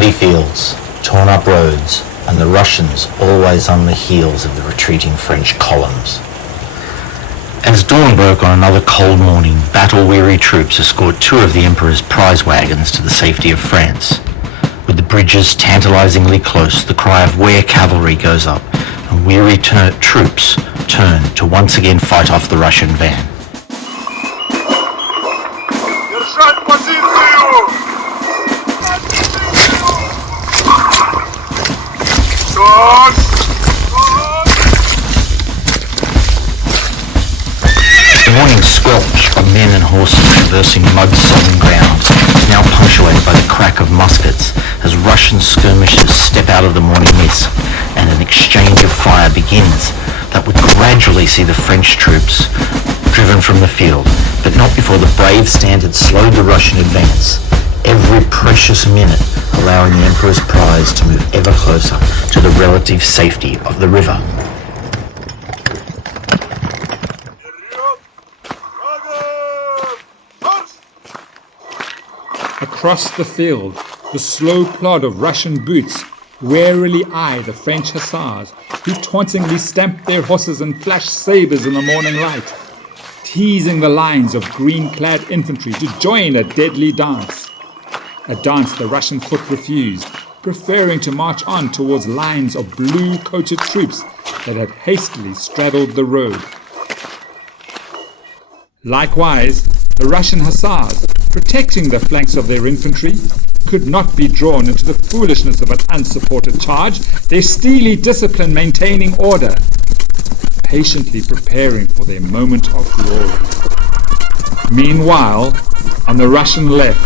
Muddy fields, torn up roads, and the Russians always on the heels of the retreating French columns. As dawn broke on another cold morning, battle-weary troops escort two of the Emperor's prize wagons to the safety of France. With the bridges tantalizingly close, the cry of "Where cavalry" goes up, and weary troops turn to once again fight off the Russian van. The morning squelch of men and horses traversing mud-sodden ground is now punctuated by the crack of muskets as Russian skirmishers step out of the morning mist, and an exchange of fire begins that would gradually see the French troops driven from the field, but not before the brave standard slowed the Russian advance, every precious minute allowing the Emperor's prize to move ever closer to the relative safety of the river. Across the field, the slow plod of Russian boots warily eye the French hussars, who tauntingly stamp their horses and flash sabres in the morning light, teasing the lines of green-clad infantry to join a deadly dance. A dance the Russian foot refused, preferring to march on towards lines of blue-coated troops that had hastily straddled the road. Likewise, the Russian hussars, protecting the flanks of their infantry, could not be drawn into the foolishness of an unsupported charge, their steely discipline maintaining order, patiently preparing for their moment of glory. Meanwhile, on the Russian left,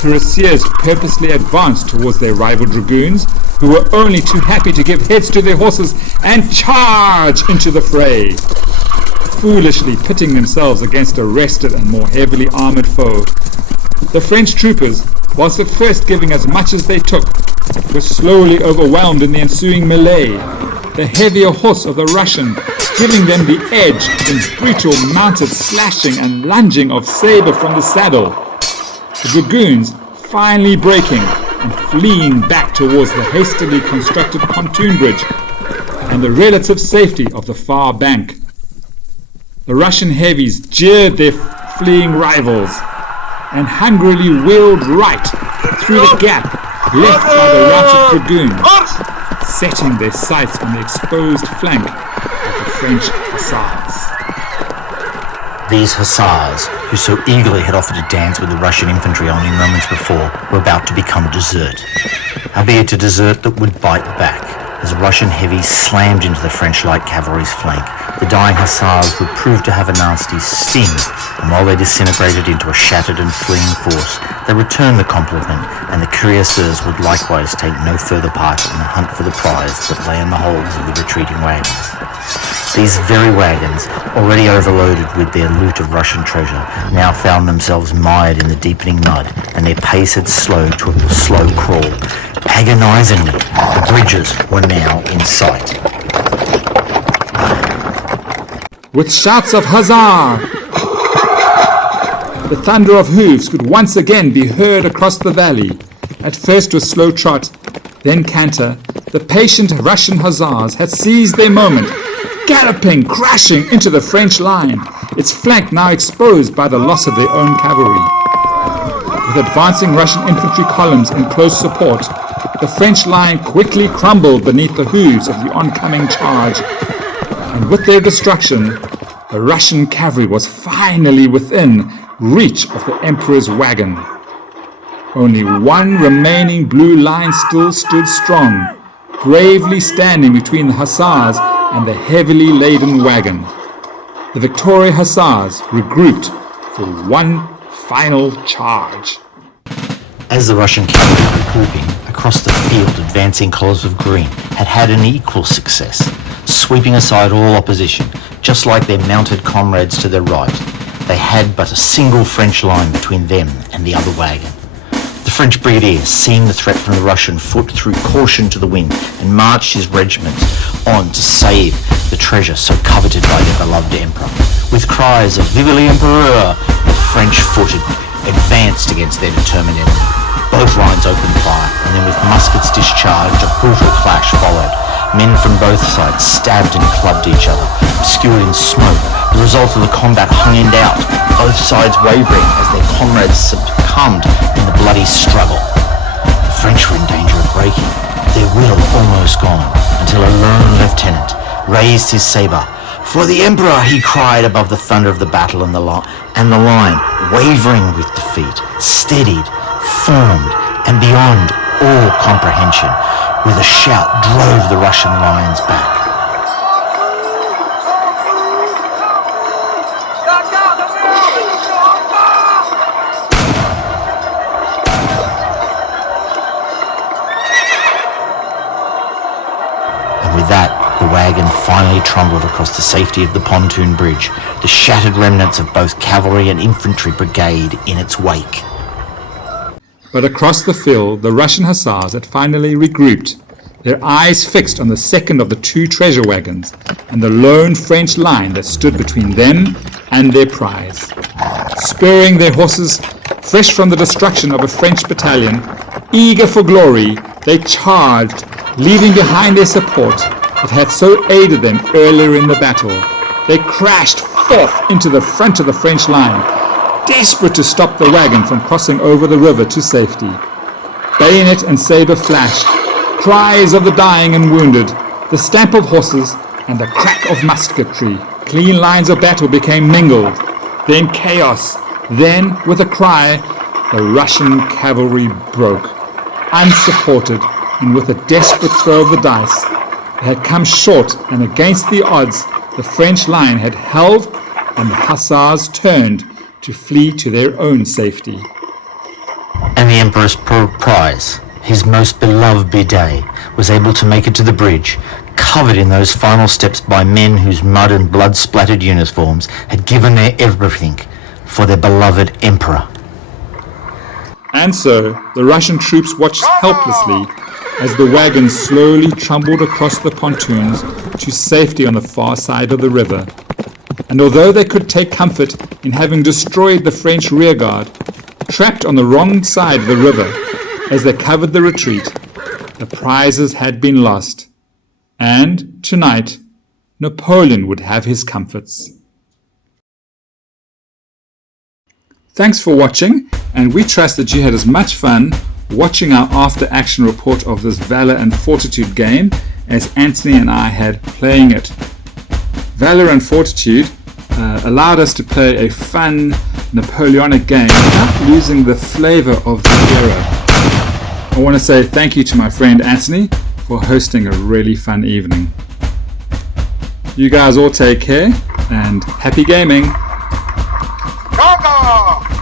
cuirassiers purposely advanced towards their rival dragoons, who were only too happy to give heads to their horses and charge into the fray, foolishly pitting themselves against a rested and more heavily armoured foe. The French troopers, whilst at first giving as much as they took, were slowly overwhelmed in the ensuing melee, the heavier horse of the Russian giving them the edge in brutal mounted slashing and lunging of sabre from the saddle, the dragoons finally breaking and fleeing back towards the hastily constructed pontoon bridge and the relative safety of the far bank. The Russian heavies jeered their fleeing rivals and hungrily wheeled right through the gap left by the routed dragoons, setting their sights on the exposed flank of the French hussars. These hussars, who so eagerly had offered to dance with the Russian infantry only moments before, were about to become dessert, albeit a dessert that would bite back, as Russian heavies slammed into the French light cavalry's flank. The dying hussars would prove to have a nasty sting, and while they disintegrated into a shattered and fleeing force, they returned the compliment, and the cuirassiers would likewise take no further part in the hunt for the prize that lay in the holds of the retreating wagons. These very wagons, already overloaded with their loot of Russian treasure, now found themselves mired in the deepening mud, and their pace had slowed to a slow crawl. Agonizingly, the bridges were now in sight. With shouts of huzzah, the thunder of hooves could once again be heard across the valley. At first with slow trot, then canter, the patient Russian hussars had seized their moment, galloping, crashing into the French line, its flank now exposed by the loss of their own cavalry. With advancing Russian infantry columns in close support, the French line quickly crumbled beneath the hooves of the oncoming charge, and with their destruction, the Russian cavalry was finally within reach of the Emperor's wagon. Only one remaining blue line still stood strong, bravely standing between the hussars and the heavily laden wagon. The Victoria Hussars regrouped for one final charge. As the Russian cavalry regrouping across the field, advancing colours of green had had an equal success, sweeping aside all opposition, just like their mounted comrades to their right. They had but a single French line between them and the other wagon. The French brigadier, seeing the threat from the Russian foot, threw caution to the wind and marched his regiment on to save the treasure so coveted by their beloved emperor. With cries of "Vive l'Empereur!" the French footed advanced against their determined enemy. Both lines opened fire, and then with muskets discharged, a brutal clash followed. Men from both sides stabbed and clubbed each other, obscured in smoke. The result of the combat hung in doubt, both sides wavering as their comrades succumbed in the bloody struggle. The French were in danger of breaking, their will almost gone, until a lone lieutenant raised his sabre. "For the Emperor!" he cried above the thunder of the battle, and the line, wavering with defeat, steadied, formed, and beyond all comprehension, with a shout drove the Russian lines back. And with that, the wagon finally trundled across the safety of the pontoon bridge, the shattered remnants of both cavalry and infantry brigade in its wake. But across the field, the Russian hussars had finally regrouped, their eyes fixed on the second of the two treasure wagons and the lone French line that stood between them and their prize. Spurring their horses, fresh from the destruction of a French battalion, eager for glory, they charged, leaving behind their support that had so aided them earlier in the battle. They crashed forth into the front of the French line, desperate to stop the wagon from crossing over the river to safety. Bayonet and sabre flashed, cries of the dying and wounded, the stamp of horses, and the crack of musketry. Clean lines of battle became mingled, then chaos, then, with a cry, the Russian cavalry broke. Unsupported, and with a desperate throw of the dice, they had come short, and against the odds, the French line had held, and the hussars turned to flee to their own safety. And the Emperor's prize, his most beloved bidet, was able to make it to the bridge, covered in those final steps by men whose mud and blood-splattered uniforms had given their everything for their beloved Emperor. And so, the Russian troops watched helplessly as the wagons slowly trundled across the pontoons to safety on the far side of the river. And although they could take comfort in having destroyed the French rearguard, trapped on the wrong side of the river as they covered the retreat, the prizes had been lost. And tonight, Napoleon would have his comforts. Thanks for watching, and we trust that you had as much fun watching our after-action report of this Valour and Fortitude game as Anthony and I had playing it. Valour and Fortitude allowed us to play a fun Napoleonic game without losing the flavour of the era. I want to say thank you to my friend Anthony for hosting a really fun evening. You guys all take care and happy gaming! Bravo!